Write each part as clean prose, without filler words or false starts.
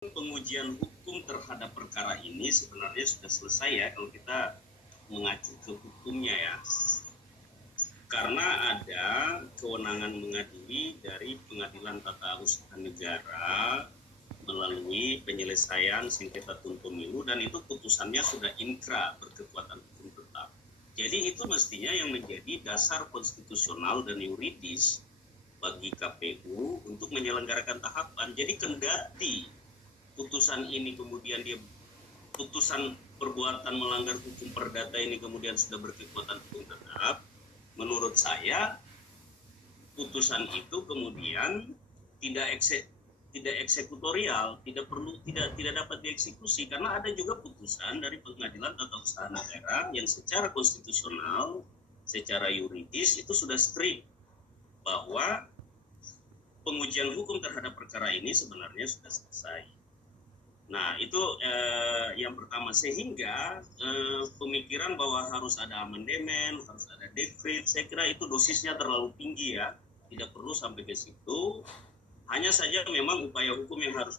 Pengujian hukum terhadap perkara ini sebenarnya sudah selesai ya kalau kita mengacu ke hukumnya ya. Karena ada kewenangan mengadili dari Pengadilan Tata Usaha Negara melalui penyelesaian sengketa pemilu dan itu putusannya sudah inkrah berkekuatan hukum tetap. Jadi itu mestinya yang menjadi dasar konstitusional dan yuridis bagi KPU untuk menyelenggarakan tahapan. Jadi kendati putusan ini kemudian putusan perbuatan melanggar hukum perdata ini kemudian sudah berkekuatan hukum tetap, menurut saya putusan itu kemudian tidak eksekutorial, tidak dapat dieksekusi karena ada juga putusan dari Pengadilan Tata Usaha Negara yang secara konstitusional, secara yuridis itu sudah strict bahwa pengujian hukum terhadap perkara ini sebenarnya sudah selesai. Nah, itu yang pertama. Sehingga pemikiran bahwa harus ada amandemen, harus ada dekret, saya kira itu dosisnya terlalu tinggi ya. Tidak perlu sampai ke situ. Hanya saja memang upaya hukum yang harus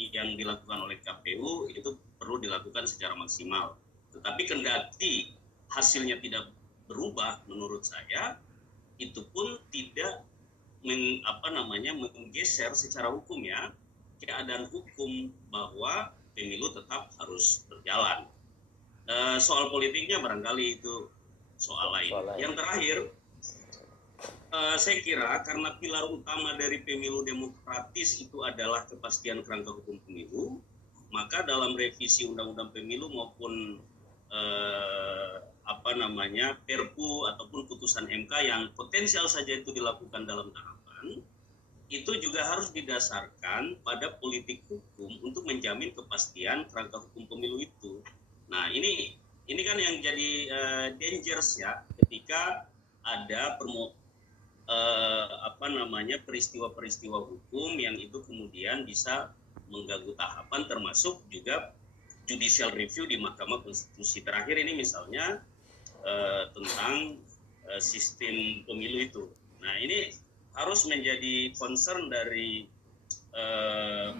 yang dilakukan oleh KPU itu perlu dilakukan secara maksimal. Tetapi kendati hasilnya tidak berubah menurut saya, itu pun tidak menggeser secara hukum ya keadaan hukum bahwa pemilu tetap harus berjalan. Soal politiknya barangkali itu soal lain. Yang terakhir, saya kira karena pilar utama dari pemilu demokratis itu adalah kepastian kerangka hukum pemilu, maka dalam revisi undang-undang pemilu maupun Perpu ataupun putusan MK yang potensial saja itu dilakukan dalam tahapan, itu juga harus didasarkan pada politik hukum untuk menjamin kepastian kerangka hukum pemilu itu. Nah, ini kan yang jadi dangerous ya ketika ada peristiwa-peristiwa hukum yang itu kemudian bisa mengganggu tahapan, termasuk juga judicial review di Mahkamah Konstitusi. Terakhir ini misalnya tentang sistem pemilu itu. Nah, ini harus menjadi concern dari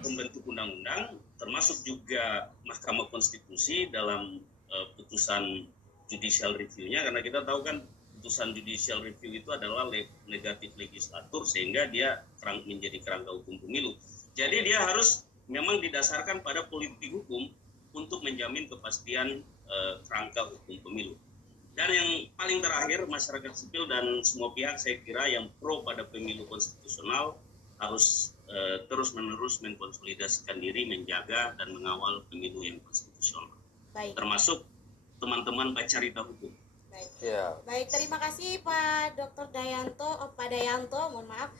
pembentuk undang-undang, termasuk juga Mahkamah Konstitusi dalam putusan judicial review-nya, karena kita tahu kan putusan judicial review itu adalah negatif legislatur sehingga dia menjadi kerangka hukum pemilu. Jadi dia harus memang didasarkan pada politik hukum untuk menjamin kepastian kerangka hukum pemilu. Dan yang paling terakhir, masyarakat sipil dan semua pihak saya kira yang pro pada pemilu konstitusional harus terus-menerus mengkonsolidasikan diri, menjaga dan mengawal pemilu yang konstitusional. Baik. Termasuk teman-teman Bacarita Hukum. Baik. Ya. Baik, terima kasih Pak Dr. Dayanto, Pak Dayanto, mohon maaf.